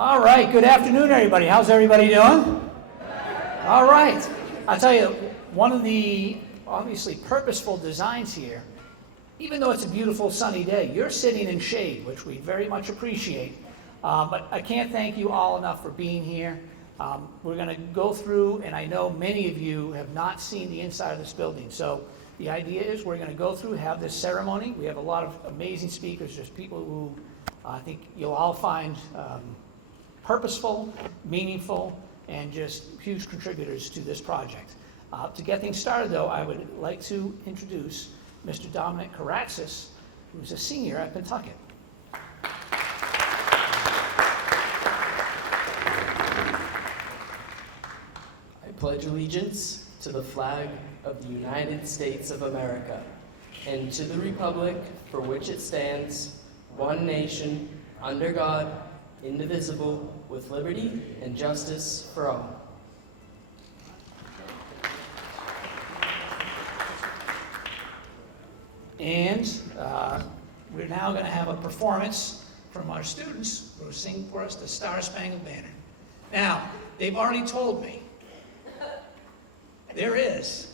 All right, good afternoon, everybody. How's everybody doing? All right. I'll tell you, one of the obviously purposeful designs here, even though it's a beautiful sunny day, you're sitting in shade, which we very much appreciate. But I can't thank you all enough for being here. We're going to go through, and I know many of you have not seen the inside of this building. So the idea is we're going to go through, have this ceremony. We have a lot of amazing speakers, just people who I think you'll all find purposeful, meaningful, and just huge contributors to this project. To get things started, though, I would like to introduce Mr. Dominic Karaxis, who's a senior at Pentucket. I pledge allegiance to the flag of the United States of America and to the republic for which it stands, one nation, under God, indivisible, with liberty and justice for all. And we're now going to have a performance from our students who are singing for us the Star Spangled Banner. Now, they've already told me there is.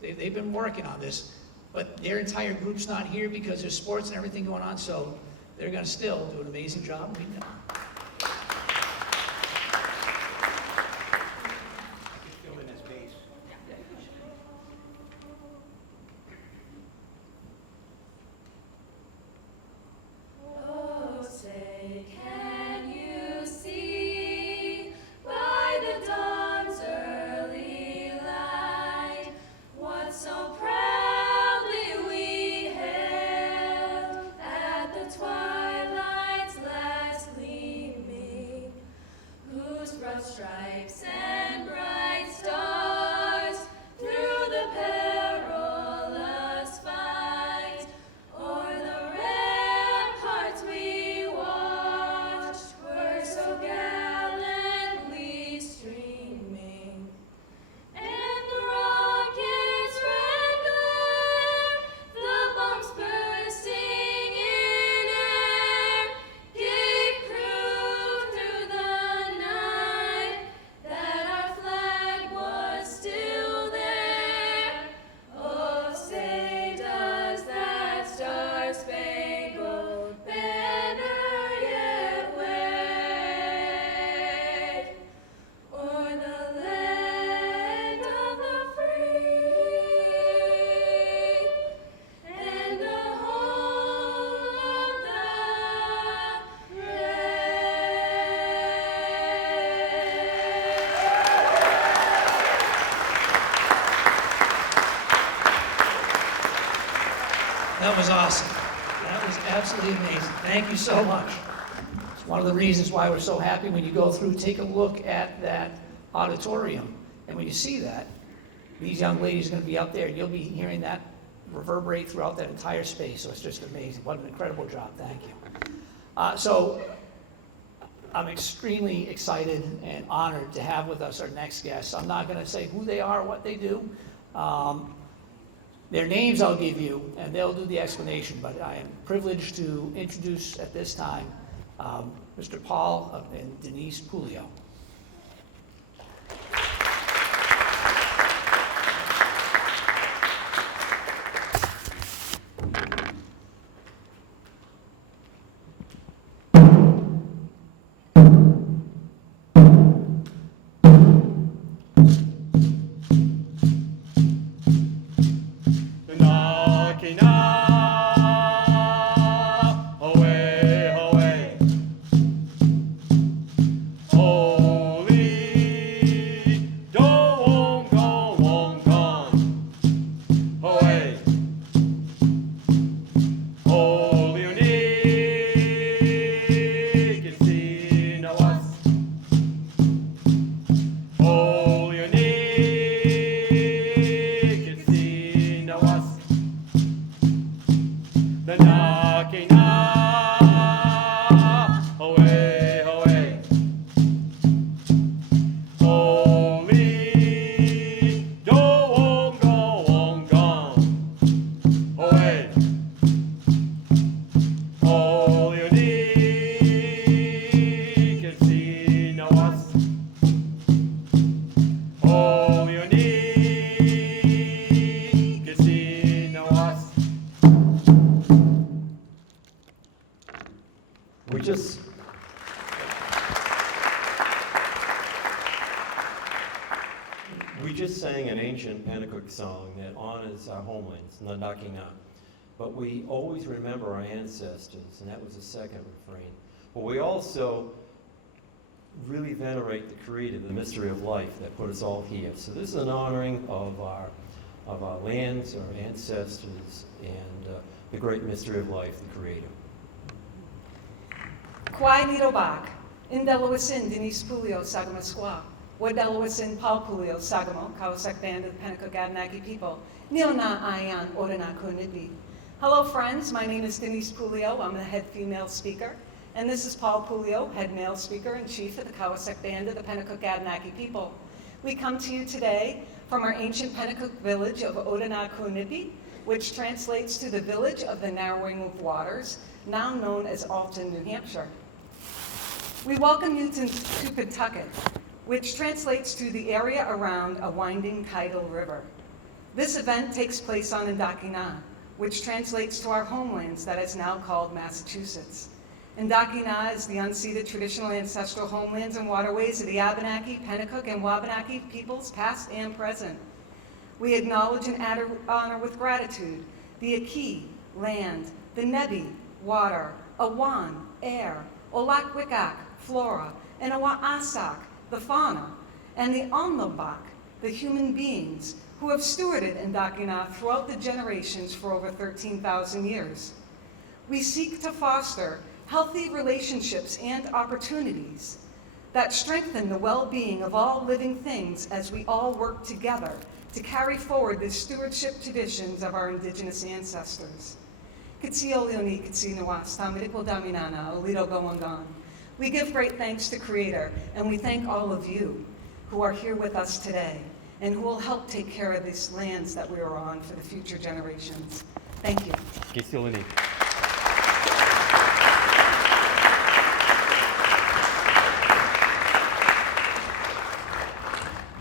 They've been working on this, but their entire group's not here because there's sports and everything going on, so they're going to still do an amazing job. We know. Stripes and bright stars through the perilous fight, o'er the ramparts we watched were so gallantly streaming, and the rocket's red glare, the bombs bursting in air, gave proof through the night that our flag was still there. Oh, say does that star-spangled banner yet wave o'er the land of the free and the home of the brave. That was awesome. That was absolutely amazing. Thank you so much. It's one of the reasons why we're so happy when you go through, take a look at that auditorium. And when you see that, these young ladies are going to be up there. You'll be hearing that reverberate throughout that entire space. So it's just amazing. What an incredible job. Thank you. So I'm extremely excited and honored to have with us our next guests. I'm not going to say who they are, what they do. Their names I'll give you, and they'll do the explanation, but I am privileged to introduce at this time Mr. Paul and Denise Pulio. Oh honors our homelands, Nandakina. But we always remember our ancestors, and that was the second refrain. But we also really venerate the Creator, the mystery of life that put us all here. So this is an honoring of our lands, our ancestors, and the great mystery of life, the Creator. Kwai Nidobak, Indelawasin Denise Pulio Sagamasqua, Wadelawasin Paul Pulio Sagamo, Kawasak Band of the Pentucket Abenaki people, Neona Ayan Odana Kunipi. Hello friends, my name is Denise Pulio, I'm the head female speaker, and this is Paul Pulio, head male speaker and chief of the Kawasak Band of the Pentucket Abenaki people. We come to you today from our ancient Pentucket village of Odana-Kunipi, which translates to the village of the narrowing of waters, now known as Alton, New Hampshire. We welcome you to Pentucket, which translates to the area around a winding tidal river. This event takes place on Indakina, which translates to our homelands that is now called Massachusetts. Indakina is the unceded traditional ancestral homelands and waterways of the Abenaki, Pentucket, and Wabanaki peoples, past and present. We acknowledge and honor with gratitude the Aki, land, the Nebi, water, Awan, air, Olakwikak, flora, and Awaasak, the fauna, and the Alnobak, the human beings, who have stewarded Indakina throughout the generations for over 13,000 years. We seek to foster healthy relationships and opportunities that strengthen the well-being of all living things as we all work together to carry forward the stewardship traditions of our indigenous ancestors. We give great thanks to Creator, and we thank all of you who are here with us today and who will help take care of these lands that we are on for the future generations. Thank you.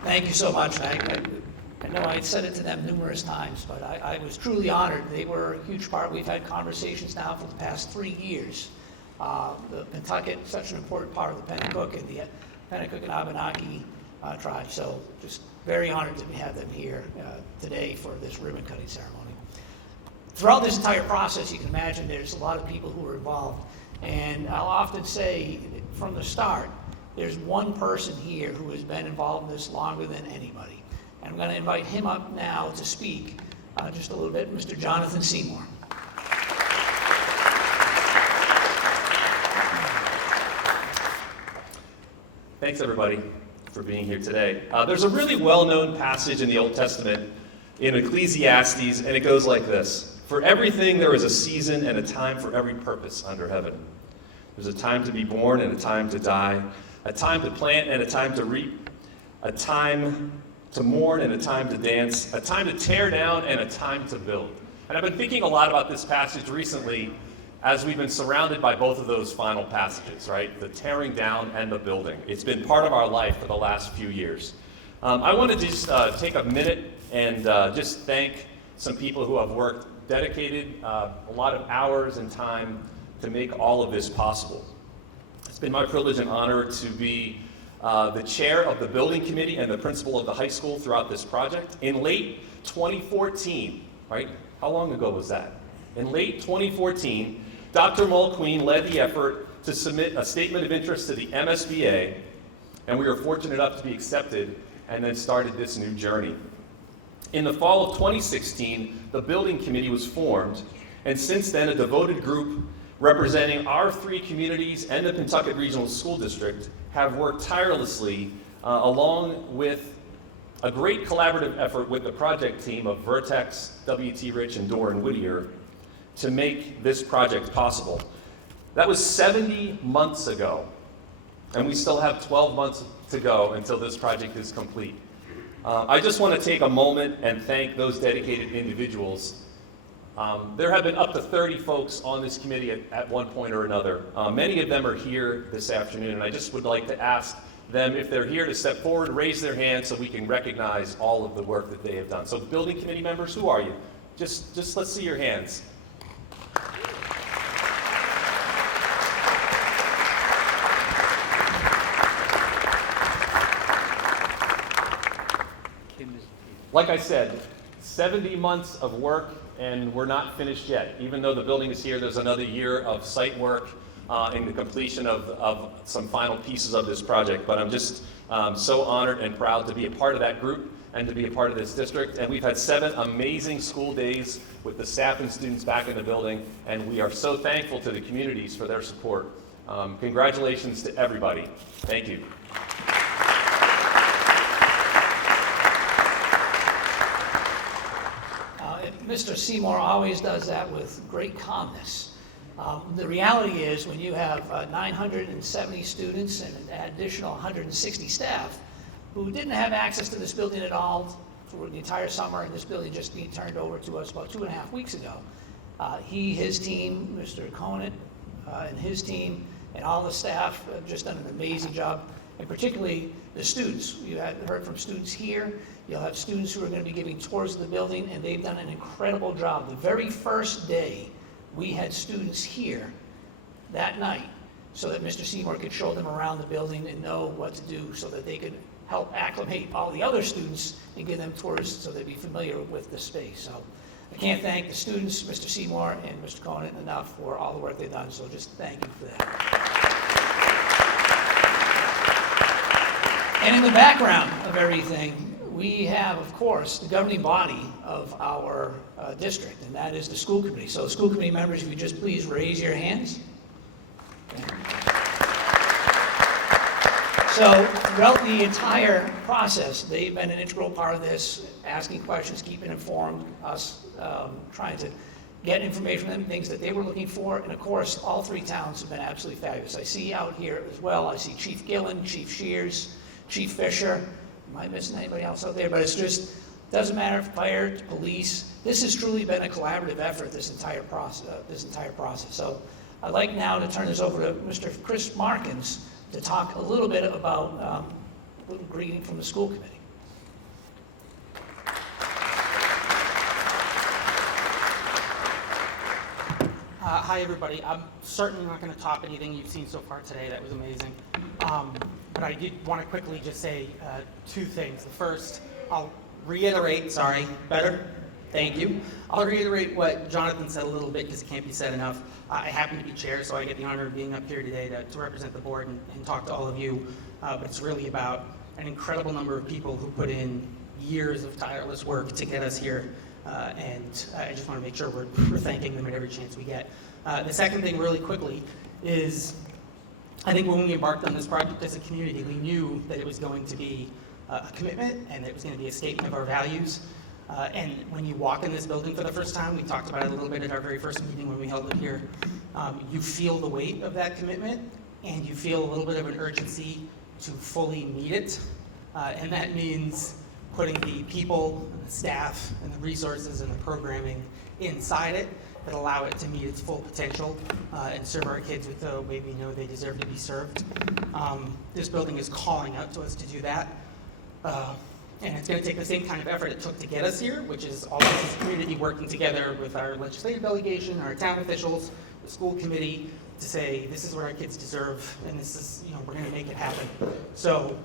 Thank you so much. I know I had said it to them numerous times, but I was truly honored. They were a huge part. We've had conversations now for the past 3 years. The Pentucket, such an important part of the Pentucket and the Pentucket and Abenaki tribe. So just very honored to have them here today for this ribbon cutting ceremony. Throughout this entire process, you can imagine there's a lot of people who are involved. And I'll often say from the start, there's one person here who has been involved in this longer than anybody. And I'm going to invite him up now to speak just a little bit, Mr. Jonathan Seymour. Thanks, everybody, for being here today. There's a really well-known passage in the Old Testament in Ecclesiastes, and it goes like this. For everything there is a season and a time for every purpose under heaven. There's a time to be born and a time to die, a time to plant and a time to reap, a time to mourn and a time to dance, a time to tear down and a time to build. And I've been thinking a lot about this passage recently as we've been surrounded by both of those final passages, right? The tearing down and the building. It's been part of our life for the last few years. I want to just take a minute and just thank some people who have worked dedicated a lot of hours and time to make all of this possible. It's been my privilege and honor to be the chair of the building committee and the principal of the high school throughout this project. In late 2014, right? How long ago was that? In late 2014, Dr. Mulqueen led the effort to submit a statement of interest to the MSBA, and we were fortunate enough to be accepted and then started this new journey. In the fall of 2016, the building committee was formed, and since then a devoted group representing our 3 communities and the Pentucket Regional School District have worked tirelessly along with a great collaborative effort with the project team of Vertex, W.T. Rich, and Doran Whittier to make this project possible. That was 70 months ago, and we still have 12 months to go until this project is complete. I just want to take a moment and thank those dedicated individuals. There have been up to 30 folks on this committee at one point or another. Many of them are here this afternoon, and I just would like to ask them, if they're here, to step forward and raise their hand so we can recognize all of the work that they have done. So building committee members, who are you? Just let's see your hands. Like I said, 70 months of work, and we're not finished yet. Even though the building is here, there's another year of site work and the completion of some final pieces of this project. But I'm just so honored and proud to be a part of that group and to be a part of this district. And we've had 7 amazing school days with the staff and students back in the building, and we are so thankful to the communities for their support. Congratulations to everybody. Thank you. Mr. Seymour always does that with great calmness. The reality is, when you have 970 students and an additional 160 staff who didn't have access to this building at all for the entire summer, and this building just being turned over to us about 2.5 weeks ago, his team, Mr. Conant, and his team, and all the staff have just done an amazing job, and particularly the students. You had heard from students here. You'll have students who are going to be giving tours of the building, and they've done an incredible job. The very first day, we had students here that night so that Mr. Seymour could show them around the building and know what to do so that they could help acclimate all the other students and give them tours so they'd be familiar with the space. So I can't thank the students, Mr. Seymour and Mr. Conant, enough for all the work they've done, so just thank you for that. And in the background of everything, we have, of course, the governing body of our district, and that is the school committee. So school committee members, if you just please raise your hands. Okay. So throughout the entire process, they've been an integral part of this, asking questions, keeping informed us, trying to get information from them, things that they were looking for. And of course, all 3 towns have been absolutely fabulous. I see out here as well, I see Chief Gillen, Chief Shears, Chief Fisher. Am I missing anybody else out there? But it's just, doesn't matter if fire, police, this has truly been a collaborative effort, this entire process. So I'd like now to turn this over to Mr. Chris Markins to talk a little bit about a little greeting from the school committee. Hi, everybody. I'm certainly not going to top anything you've seen so far today. That was amazing. But I did want to quickly just say 2 things. The first, I'll reiterate, sorry, better? Thank you. I'll reiterate what Jonathan said a little bit because it can't be said enough. I happen to be chair, so I get the honor of being up here today to represent the board and talk to all of you. But it's really about an incredible number of people who put in years of tireless work to get us here. And I just want to make sure we're thanking them at every chance we get. The second thing, really quickly, is I think when we embarked on this project as a community, we knew that it was going to be a commitment and that it was going to be a statement of our values. And when you walk in this building for the first time, we talked about it a little bit at our very first meeting when we held it here, you feel the weight of that commitment and you feel a little bit of an urgency to fully meet it. And that means putting the people, and the staff, and the resources and the programming inside it that allow it to meet its full potential and serve our kids with the way we know they deserve to be served. This building is calling out to us to do that. And it's going to take the same kind of effort it took to get us here, which is all of this community working together with our legislative delegation, our town officials, the school committee, to say this is what our kids deserve, and this is, we're going to make it happen. So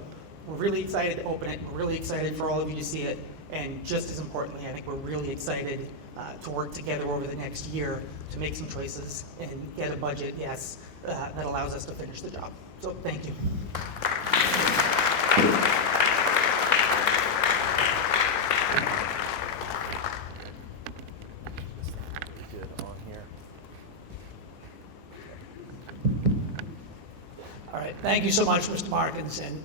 we're really excited to open it. We're really excited for all of you to see it. And just as importantly, I think we're really excited to work together over the next year to make some choices and get a budget, yes, that allows us to finish the job. So thank you. All right, thank you so much, Mr. Markins. And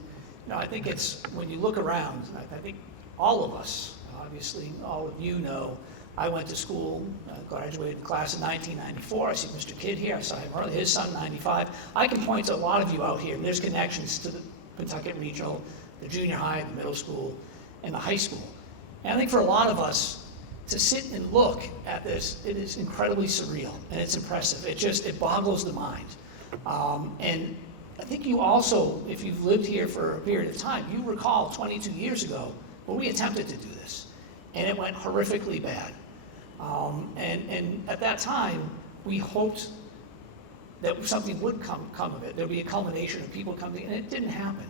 I think it's, when you look around, I think all of us, obviously all of you know, I went to school, graduated class in 1994. I see Mr. Kidd here, I saw him earlier, his son, 95. I can point to a lot of you out here, and there's connections to the Pentucket Regional, the junior high, the middle school, and the high school. And I think for a lot of us, to sit and look at this, it is incredibly surreal, and it's impressive. It boggles the mind. And I think you also, if you've lived here for a period of time, you recall 22 years ago when we attempted to do this, and it went horrifically bad. And at that time, we hoped that something would come of it. There'd be a culmination of people coming, and it didn't happen.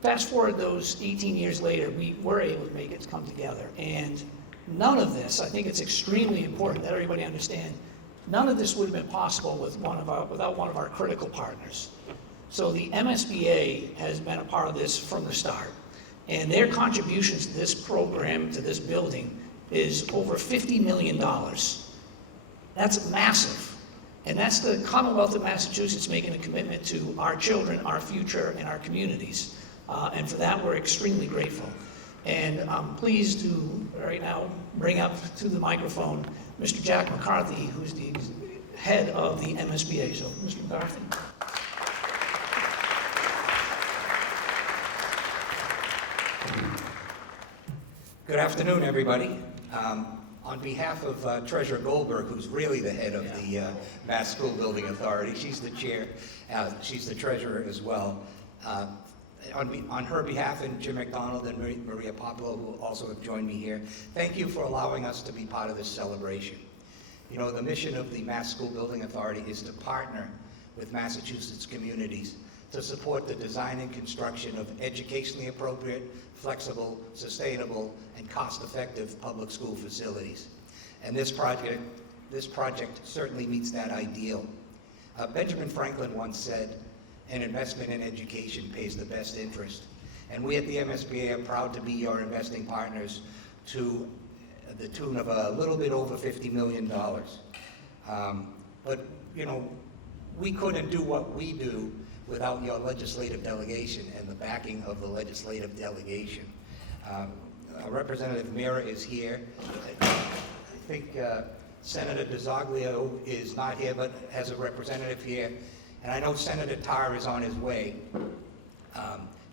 fast forward those 18 years later, we were able to make it come together. And none of this, I think it's extremely important that everybody understand, none of this would have been possible without one of our critical partners. So the MSBA has been a part of this from the start. And their contributions to this program, to this building, is over $50 million. That's massive. And that's the Commonwealth of Massachusetts making a commitment to our children, our future, and our communities. And for that, we're extremely grateful. And I'm pleased to, right now, bring up to the microphone Mr. Jack McCarthy, who's the head of the MSBA. So, Mr. McCarthy. Good afternoon, everybody. On behalf of Treasurer Goldberg, who's really the head of the Mass School Building Authority, she's the chair, she's the treasurer as well. On her behalf, and Jim McDonald and Maria Popolo, who also have joined me here, thank you for allowing us to be part of this celebration. You know, the mission of the Mass School Building Authority is to partner with Massachusetts communities to support the design and construction of educationally appropriate, flexible, sustainable, and cost-effective public school facilities. And this project certainly meets that ideal. Benjamin Franklin once said, "An investment in education pays the best interest." And we at the MSBA are proud to be your investing partners to the tune of a little bit over $50 million. But, you know, we couldn't do what we do without your legislative delegation and the backing of the legislative delegation. Representative Mira is here. I think Senator DeZoglio is not here, but has a representative here. And I know Senator Tarr is on his way.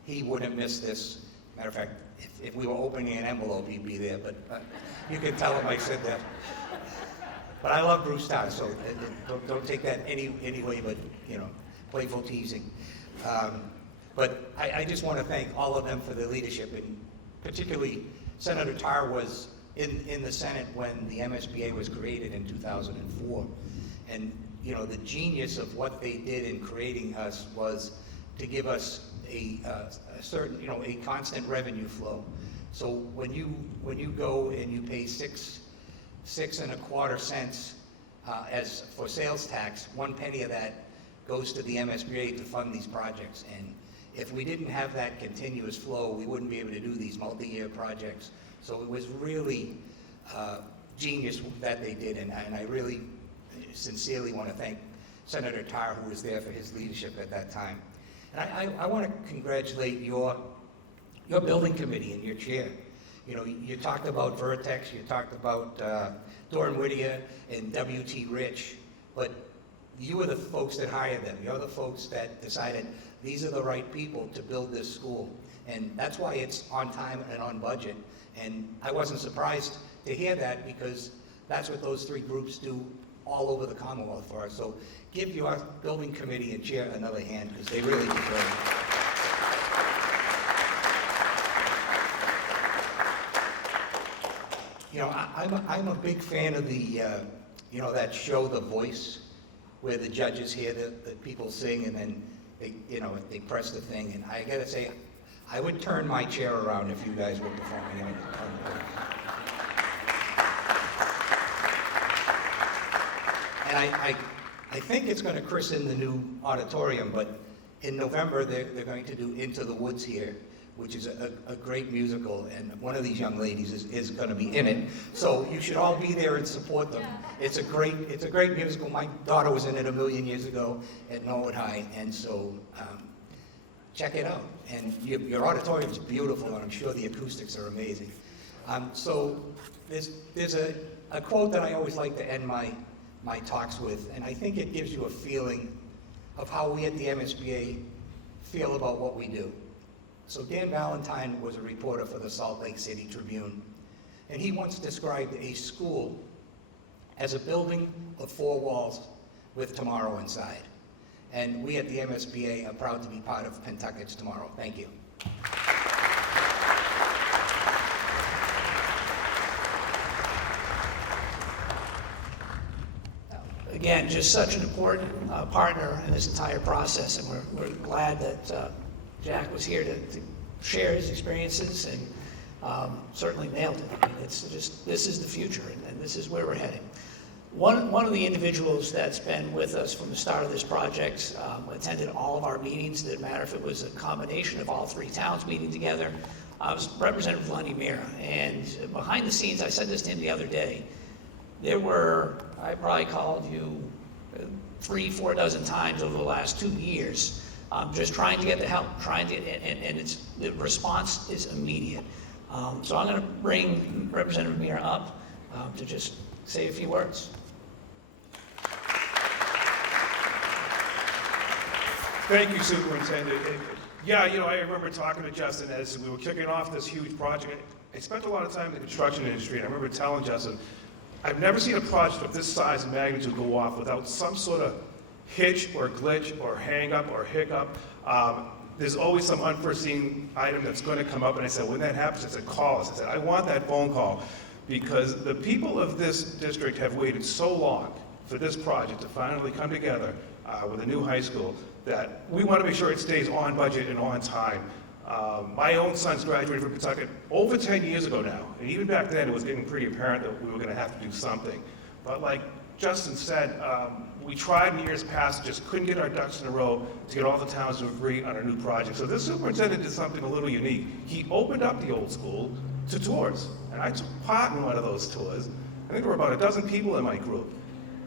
He wouldn't miss this. Matter of fact, if we were opening an envelope, he'd be there, but you can tell him I said that. But I love Bruce Tarr, so don't take that any way but, you know, playful teasing. But I just want to thank all of them for their leadership, and particularly Senator Tarr was in the Senate when the MSBA was created in 2004. And, you know, the genius of what they did in creating us was to give us a certain, you know, a constant revenue flow. So when you go and you pay 6 1/4 cents as for sales tax, 1 penny of that goes to the MSBA to fund these projects. And if we didn't have that continuous flow, we wouldn't be able to do these multi-year projects. So it was really genius that they did, and I really sincerely want to thank Senator Tarr, who was there for his leadership at that time. And I want to congratulate your building committee and your chair. You know, you talked about Vertex, you talked about Doran Whittier and W.T. Rich, but you were the folks that hired them. You're the folks that decided these are the right people to build this school. And that's why it's on time and on budget. And I wasn't surprised to hear that, because that's what those three groups do all over the Commonwealth for us. So give your building committee and chair another hand, because they really deserve it. You know, I'm a big fan of the, you know, that show, The Voice, where the judges hear the people sing and then they, you know, they press the thing. And I gotta say, I would turn my chair around if you guys were performing on the Voice. And I think it's going to christen the new auditorium, but in November they're going to do Into the Woods here, which is a great musical, and one of these young ladies is going to be in it. So you should all be there and support them. It's a great musical. My daughter was in it a million years ago at Norwood High, and so check it out. And your auditorium is beautiful, and I'm sure the acoustics are amazing. So there's a quote that I always like to end my talks with, and I think it gives you a feeling of how we at the MSBA feel about what we do. So Dan Valentine was a reporter for the Salt Lake City Tribune, and he once described a school as a building of 4 walls with tomorrow inside. And we at the MSBA are proud to be part of Pentucket's tomorrow. Thank you. Again, just such an important partner in this entire process, and we're glad that Jack was here to share his experiences and certainly nailed it. I mean, it's just, this is the future, and this is where we're heading. One of the individuals that's been with us from the start of this project attended all of our meetings. Didn't matter if it was a combination of all three towns meeting together. Was Representative Lenny Mira. And behind the scenes, I said this to him the other day, there were, I probably called you 3-4 dozen times over the last 2 years, just trying to get the help, and the response is immediate. So I'm going to bring Representative Mira up to just say a few words. Thank you, Superintendent. Yeah, I remember talking to Justin as we were kicking off this huge project. I spent a lot of time in the construction industry, and I remember telling Justin, I've never seen a project of this size and magnitude go off without some sort of hitch or glitch or hang up or hiccup. There's always some unforeseen item that's going to come up, and I said, when that happens, I said, call us. I said, I want that phone call, because the people of this district have waited so long for this project to finally come together with a new high school that we want to make sure it stays on budget and on time. My own son's graduated from Pentucket over 10 years ago now, and even back then it was getting pretty apparent that we were going to have to do something. But like Justin said, we tried in years past, just couldn't get our ducks in a row to get all the towns to agree on a new project. So this superintendent did something a little unique. He opened up the old school to tours, and I took part in one of those tours. I think there were about a dozen people in my group.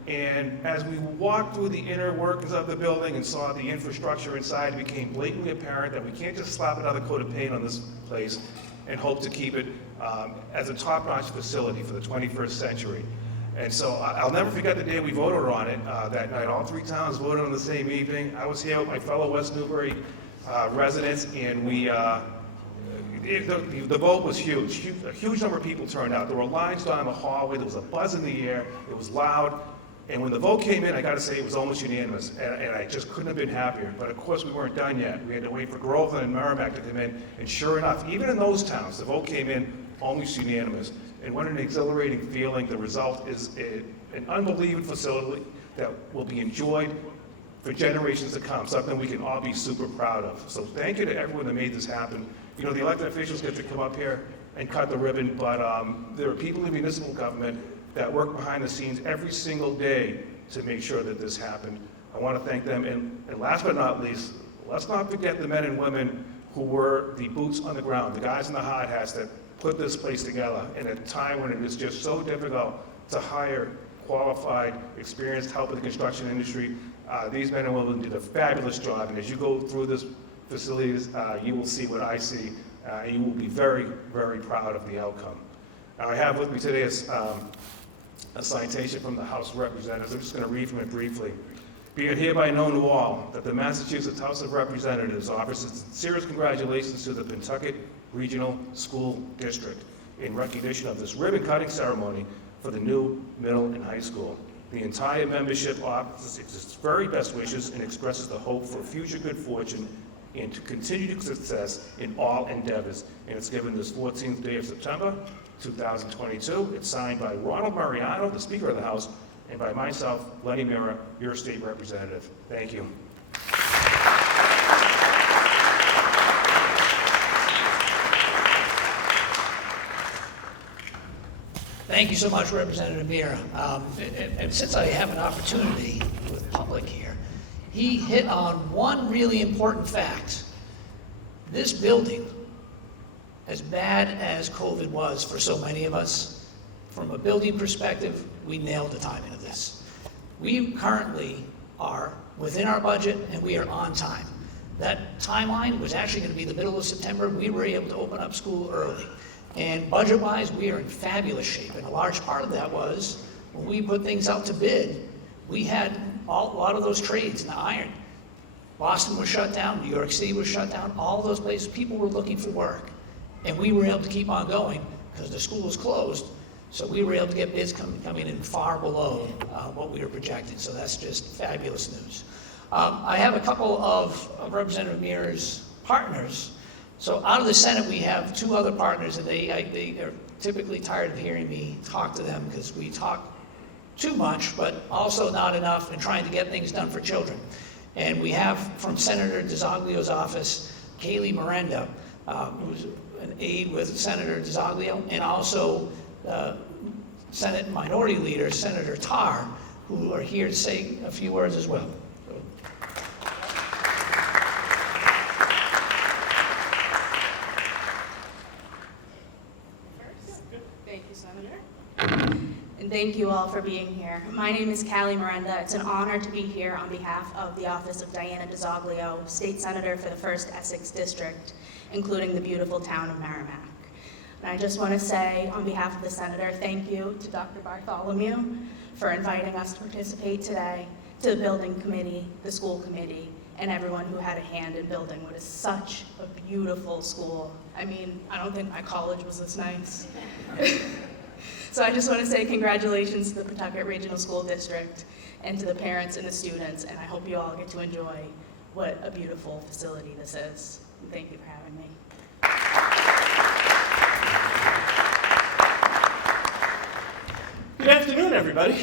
And as we walked through the inner workings of the building and saw the infrastructure inside, it became blatantly apparent that we can't just slap another coat of paint on this place and hope to keep it as a top-notch facility for the 21st century. And so I'll never forget the day we voted on it that night. All three towns voted on the same evening. I was here with my fellow West Newbury residents, and the vote was huge. A huge number of people turned out. There were lines down the hallway. There was a buzz in the air. It was loud. And when the vote came in, I got to say it was almost unanimous, and I just couldn't have been happier. But of course, we weren't done yet. We had to wait for Groveland and Merrimack to come in, and sure enough, even in those towns, the vote came in almost unanimous. And what an exhilarating feeling. The result is an unbelievable facility that will be enjoyed for generations to come, something we can all be super proud of. So thank you to everyone that made this happen. The elected officials get to come up here and cut the ribbon, but there are people in municipal government that work behind the scenes every single day to make sure that this happened. I want to thank them. And last but not least, let's not forget the men and women who were the boots on the ground, the guys in the hard hats that put this place together in a time when it is just so difficult to hire qualified, experienced help in the construction industry. These men and women did a fabulous job, and as you go through this facilities, you will see what I see, and you will be very, very proud of the outcome. Now, I have with me today a citation from the House of Representatives. I'm just going to read from it briefly. Be it hereby known to all that the Massachusetts House of Representatives offers its sincerest congratulations to the Pentucket Regional School District in recognition of this ribbon-cutting ceremony for the new middle and high school. The entire membership offers its very best wishes and expresses the hope for future good fortune and to continued success in all endeavors. And it's given this 14th day of September, 2022. It's signed by Ronald Mariano, the Speaker of the House, and by myself, Lenny Mira, your state representative. Thank you. Thank you so much, Representative Mira. And since I have an opportunity with public here, he hit on one really important fact. This building, as bad as COVID was for so many of us, from a building perspective, we nailed the timing of this. We currently are within our budget and we are on time. That timeline was actually going to be the middle of September. We were able to open up school early. And budget-wise, we are in fabulous shape. And a large part of that was when we put things out to bid, we had a lot of those trades in the iron. Boston was shut down, New York City was shut down, all those places, people were looking for work. And we were able to keep on going because the school was closed. So we were able to get bids coming in far below what we were projecting. So that's just fabulous news. I have a couple of Representative Mira's partners. So out of the Senate, we have two other partners, and they are typically tired of hearing me talk to them because we talk too much, but also not enough in trying to get things done for children. And we have from Senator DiZoglio's office, Kaylee Miranda. who's an aide with Senator DiZoglio, and also Senate Minority Leader Senator Tarr, who are here to say a few words as well. Thank you, Senator. And thank you all for being here. My name is Callie Miranda. It's an honor to be here on behalf of the office of Diana DiZoglio, State Senator for the 1st Essex District, including the beautiful town of Merrimack. And I just want to say, on behalf of the Senator, thank you to Dr. Bartholomew for inviting us to participate today, to the building committee, the school committee, and everyone who had a hand in building what is such a beautiful school. I mean, I don't think my college was this nice. So I just want to say congratulations to the Pentucket Regional School District and to the parents and the students, and I hope you all get to enjoy what a beautiful facility this is. And thank you for having me. Good afternoon, everybody.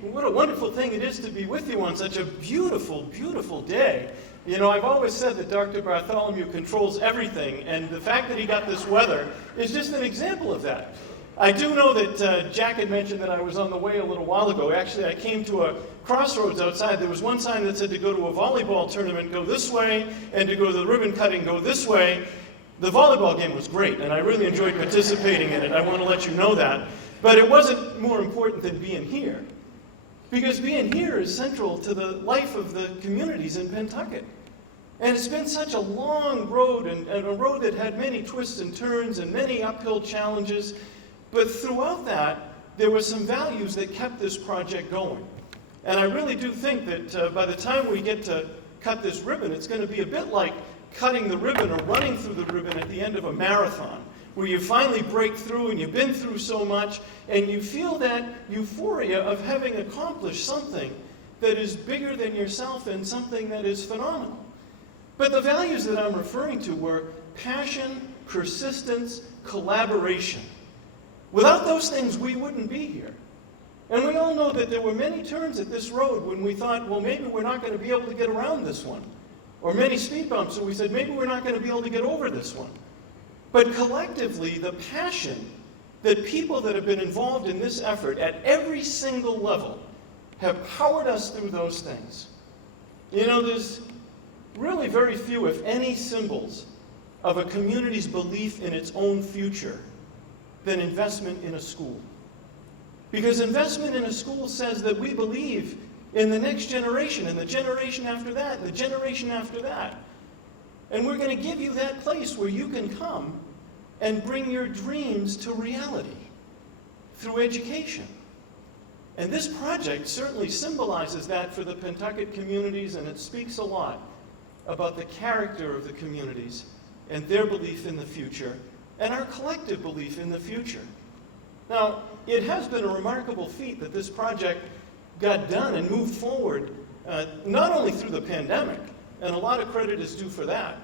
What a wonderful thing it is to be with you on such a beautiful, beautiful day. You know, I've always said that Dr. Bartholomew controls everything, and the fact that he got this weather is just an example of that. I do know that Jack had mentioned that I was on the way a little while ago. Actually, I came to a crossroads outside. There was one sign that said to go to a volleyball tournament, go this way, and to go to the ribbon cutting, go this way. The volleyball game was great, and I really enjoyed participating in it. I want to let you know that. But it wasn't more important than being here. Because being here is central to the life of the communities in Pentucket. And it's been such a long road, and a road that had many twists and turns and many uphill challenges. But throughout that, there were some values that kept this project going. And I really do think that by the time we get to cut this ribbon, it's going to be a bit like cutting the ribbon or running through the ribbon at the end of a marathon, where you finally break through and you've been through so much, and you feel that euphoria of having accomplished something that is bigger than yourself and something that is phenomenal. But the values that I'm referring to were passion, persistence, collaboration. Without those things, we wouldn't be here. And we all know that there were many turns at this road when we thought, well, maybe we're not going to be able to get around this one. Or many speed bumps, so we said, maybe we're not going to be able to get over this one. But collectively, the passion that people that have been involved in this effort at every single level have powered us through those things. You know, there's really very few, if any, symbols of a community's belief in its own future than investment in a school. Because investment in a school says that we believe in the next generation, and the generation after that, and the generation after that. And we're going to give you that place where you can come and bring your dreams to reality through education. And this project certainly symbolizes that for the Pentucket communities, and it speaks a lot about the character of the communities and their belief in the future, and our collective belief in the future. Now, it has been a remarkable feat that this project got done and moved forward, not only through the pandemic, and a lot of credit is due for that,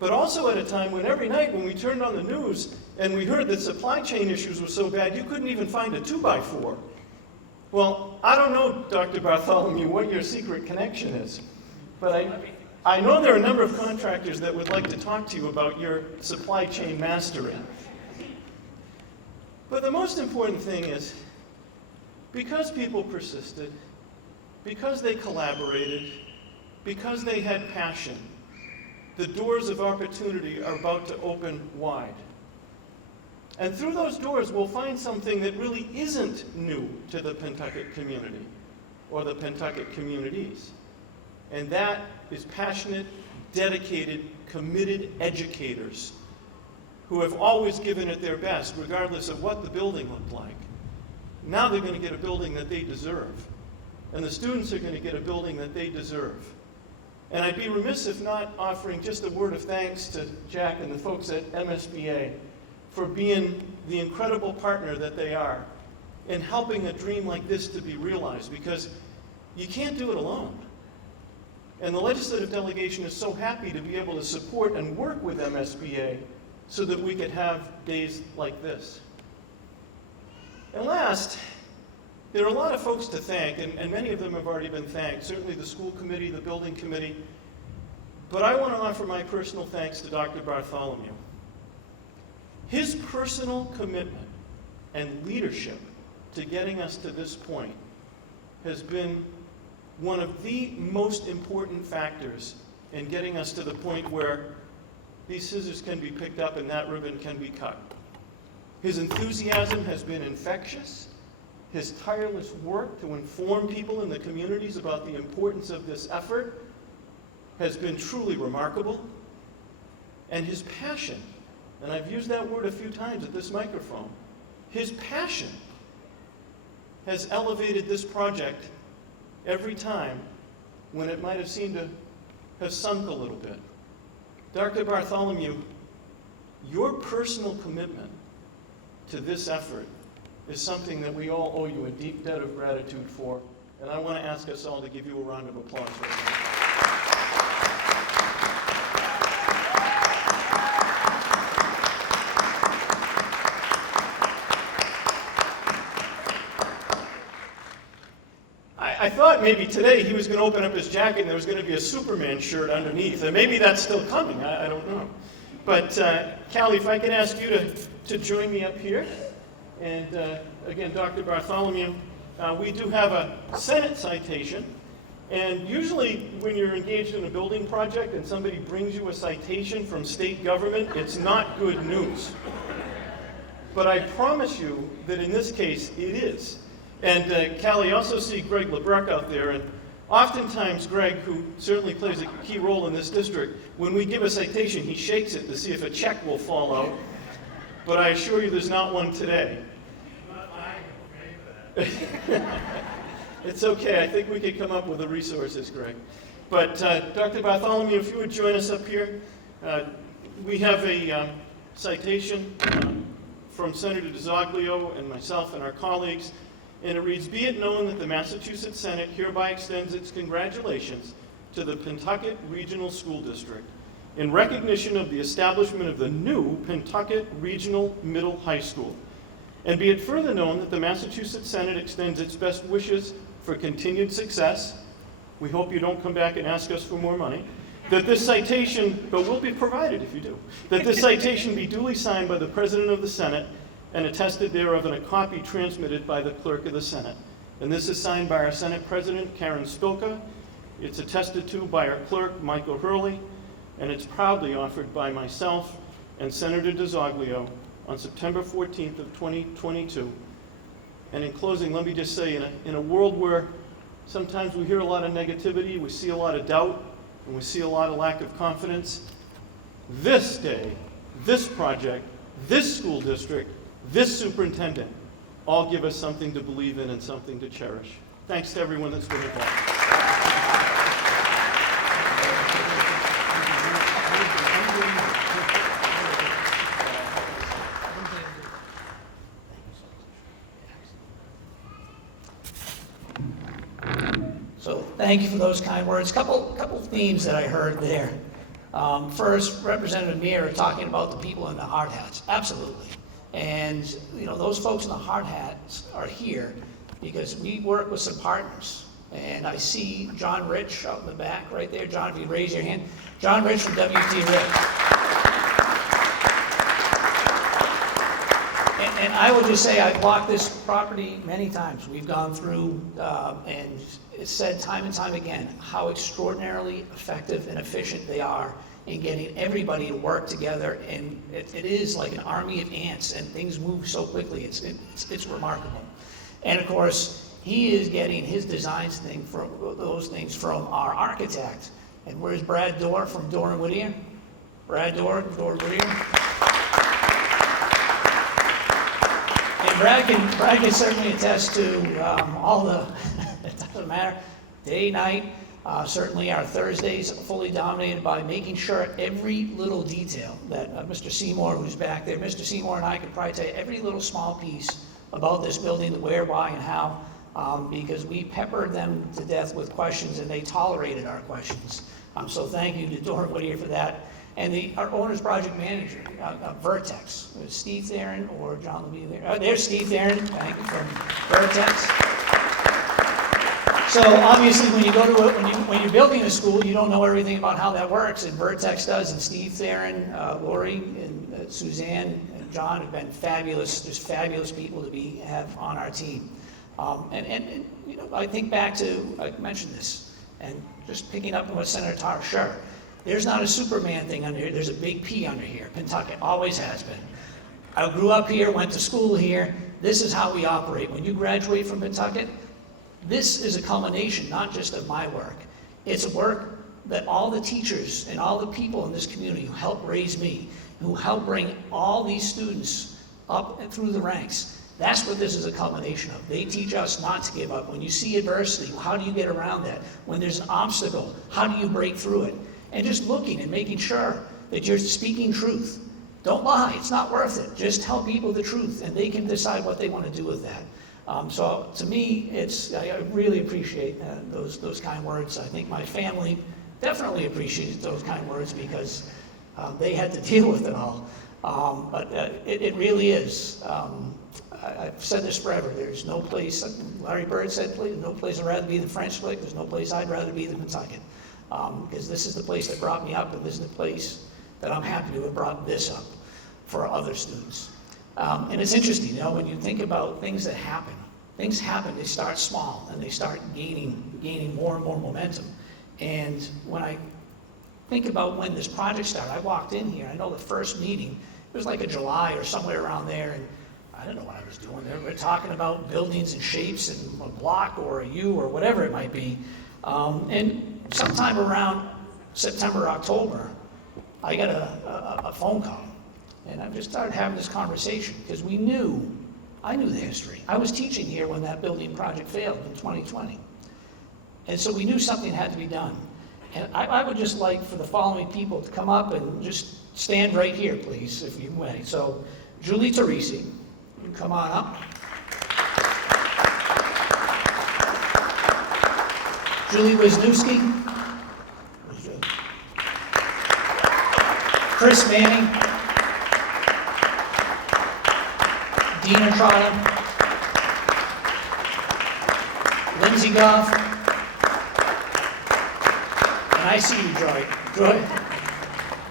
but also at a time when every night when we turned on the news and we heard that supply chain issues were so bad, you couldn't even find a 2x4. Well, I don't know, Dr. Bartholomew, what your secret connection is, but I know there are a number of contractors that would like to talk to you about your supply chain mastery. But the most important thing is, because people persisted, because they collaborated, because they had passion, the doors of opportunity are about to open wide. And through those doors, we'll find something that really isn't new to the Pentucket community or the Pentucket communities. And that is passionate, dedicated, committed educators who have always given it their best, regardless of what the building looked like. Now they're going to get a building that they deserve. And the students are going to get a building that they deserve. And I'd be remiss if not offering just a word of thanks to Jack and the folks at MSBA for being the incredible partner that they are in helping a dream like this to be realized, because you can't do it alone. And the legislative delegation is so happy to be able to support and work with MSBA so that we could have days like this. And last, there are a lot of folks to thank, and many of them have already been thanked, certainly the school committee, the building committee. But I want to offer my personal thanks to Dr. Bartholomew. His personal commitment and leadership to getting us to this point has been one of the most important factors in getting us to the point where these scissors can be picked up and that ribbon can be cut. His enthusiasm has been infectious. His tireless work to inform people in the communities about the importance of this effort has been truly remarkable. And his passion, and I've used that word a few times at this microphone, his passion has elevated this project every time when it might have seemed to have sunk a little bit. Dr. Bartholomew, your personal commitment to this effort is something that we all owe you a deep debt of gratitude for, and I want to ask us all to give you a round of applause right now. I thought maybe today he was going to open up his jacket and there was going to be a Superman shirt underneath, and maybe that's still coming, I don't know. But Callie, if I could ask you to join me up here. And again, Dr. Bartholomew, we do have a Senate citation. And usually when you're engaged in a building project and somebody brings you a citation from state government, it's not good news. But I promise you that in this case, it is. And Callie, also see Greg LeBrecq out there. And oftentimes Greg, who certainly plays a key role in this district, when we give a citation, he shakes it to see if a check will fall out. But I assure you there's not one today. It's okay. I think we could come up with the resources, Greg. But Dr. Bartholomew, if you would join us up here. We have a citation from Senator DiZoglio and myself and our colleagues. And it reads, "Be it known that the Massachusetts Senate hereby extends its congratulations to the Pentucket Regional School District in recognition of the establishment of the new Pentucket Regional Middle High School. And be it further known that the Massachusetts Senate extends its best wishes for continued success." We hope you don't come back and ask us for more money. That this citation, but will be provided if you do, that this citation be duly signed by the President of the Senate and attested thereof and a copy transmitted by the Clerk of the Senate. And this is signed by our Senate President, Karen Spilka. It's attested to by our Clerk, Michael Hurley, and it's proudly offered by myself and Senator DiZoglio on September 14th of 2022. And in closing, let me just say, in a world where sometimes we hear a lot of negativity, we see a lot of doubt, and we see a lot of lack of confidence, this day, this project, this school district, this superintendent, all give us something to believe in and something to cherish. Thanks to everyone that's been involved. So thank you for those kind words. Couple themes that I heard there. First, Representative Meir talking about the people in the hard hats. Absolutely. And those folks in the hard hats are here because we work with some partners. And I see John Rich out in the back right there. John, if you raise your hand. John Rich from W.T. Rich. And I will just say I've walked this property many times. We've gone through and it's said time and time again how extraordinarily effective and efficient they are in getting everybody to work together. And it is like an army of ants, and things move so quickly. It's remarkable. And of course, he is getting his designs those things from our architect. And where's Brad Dorr from Dorr and Whittier? Brad Dorr, Whittier. And Brad can certainly attest to all the, it doesn't matter, day, night, certainly our Thursdays fully dominated by making sure every little detail that Mr. Seymour, who's back there, Mr. Seymour and I can probably tell you every little small piece about this building, the where, why, and how, because we peppered them to death with questions and they tolerated our questions. So thank you to Dorr Whittier for that. And our owner's project manager, Vertex, Steve Theron or John Levy there. There's Steve Theron, thank you, from Vertex. So obviously, when you go to when you're building a school, you don't know everything about how that works, and Vertex does. And Steve Theron, Lori, and Suzanne, and John have been fabulous, just fabulous people to have on our team. And you know, I think back to, I mentioned this, and just picking up on what Senator Tar, sure, there's not a Superman thing under here, there's a big P under here, Pentucket, always has been. I grew up here, went to school here, this is how we operate. When you graduate from Pentucket, this is a culmination, not just of my work. It's a work that all the teachers and all the people in this community who helped raise me, who helped bring all these students up and through the ranks, that's what this is a culmination of. They teach us not to give up. When you see adversity, how do you get around that? When there's an obstacle, how do you break through it? And just looking and making sure that you're speaking truth. Don't lie, it's not worth it. Just tell people the truth and they can decide what they want to do with that. So to me, I really appreciate those kind words. I think my family definitely appreciates those kind words because they had to deal with it all. But it really is. I've said this forever. There's no place, Larry Bird said, no place I'd rather be than French Lick. There's no place I'd rather be than Pentucket. Because this is the place that brought me up, and this is the place that I'm happy to have brought this up for other students. And it's interesting, you know, when you think about things that happen, they start small, and they start gaining more and more momentum. And when I think about when this project started, I walked in here, I know the first meeting, it was like a July or somewhere around there, and I didn't know what I was doing there. We're talking about buildings and shapes and a block or a U or whatever it might be. And sometime around September, October, I got a phone call. And I just started having this conversation because I knew the history. I was teaching here when that building project failed in 2020. And so we knew something had to be done. And I would just like for the following people to come up and just stand right here, please, if you may. So Julie Teresi, you come on up. Julie Wisniewski. Chris Manning. Dina Trotta. Lindsay Goff. And I see you,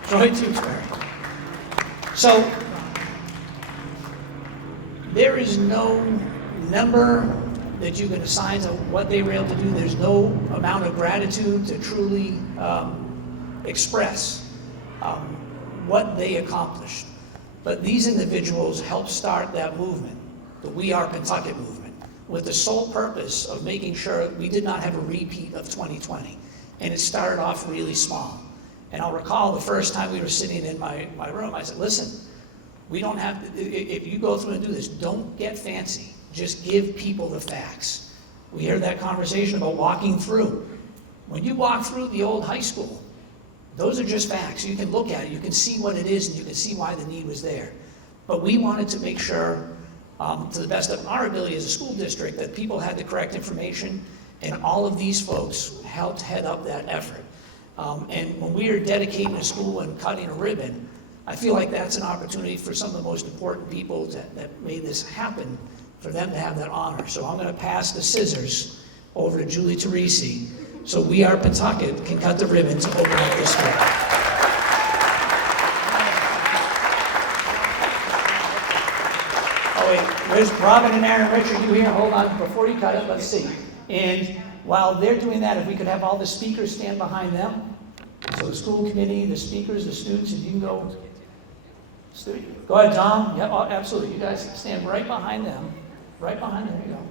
Joy Tewksbury. So, there is no number that you can assign to what they were able to do. There's no amount of gratitude to truly express what they accomplished. But these individuals helped start that movement, the We Are Pentucket movement, with the sole purpose of making sure we did not have a repeat of 2020. And it started off really small. And I'll recall the first time we were sitting in my room, I said, listen, we don't have to, if you go through and do this, don't get fancy. Just give people the facts. We heard that conversation about walking through. When you walk through the old high school, those are just facts. You can look at it, you can see what it is, and you can see why the need was there. But we wanted to make sure, to the best of our ability as a school district, that people had the correct information, and all of these folks helped head up that effort. And when we are dedicating a school and cutting a ribbon, I feel like that's an opportunity for some of the most important people that made this happen, for them to have that honor. So I'm going to pass the scissors over to Julie Teresi, so We Are Pentucket can cut the ribbon to open up this school. Oh wait, where's Robin and Aaron Richard? You here? Hold on, before you cut it, let's see. And while they're doing that, if we could have all the speakers stand behind them. So the school committee, the speakers, the students, if you can go. Go ahead, Tom. Yeah, absolutely. You guys stand right behind them. Right behind them, there you go.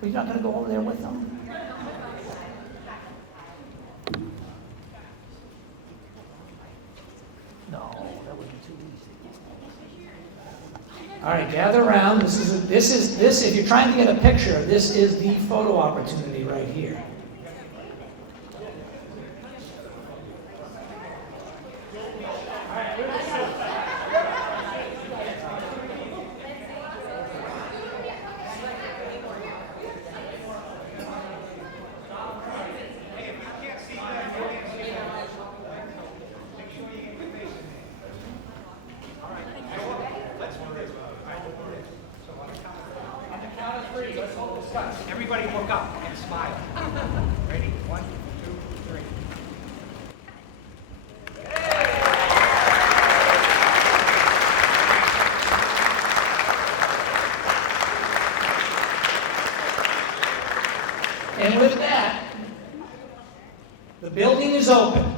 But you're not going to go over there with them? No, that would be too easy. All right, gather around. This is if you're trying to get a picture, this is the photo opportunity right here. Everybody look up and smile. Ready? 1, 2, 3. And with that, the building is open.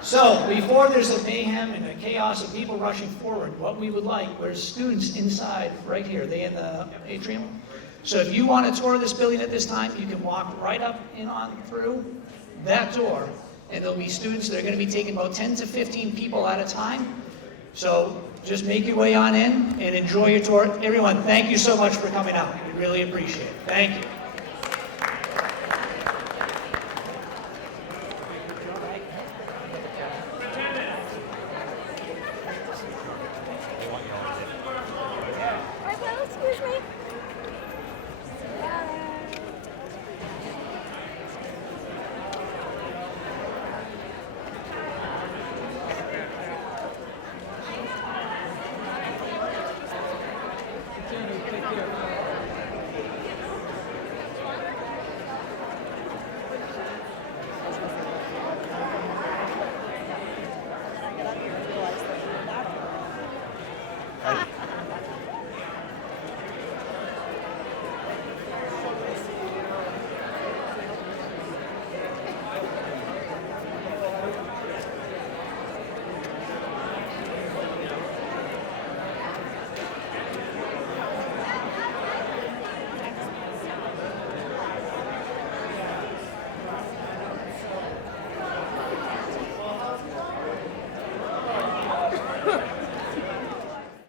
So before there's a mayhem and a chaos of people rushing forward, what we would like, there's students inside right here, they in the atrium. So if you want to tour this building at this time, you can walk right up and on through that door, and there'll be students that are going to be taking about 10 to 15 people at a time. So just make your way on in and enjoy your tour. Everyone, thank you so much for coming out. We really appreciate it. Thank you.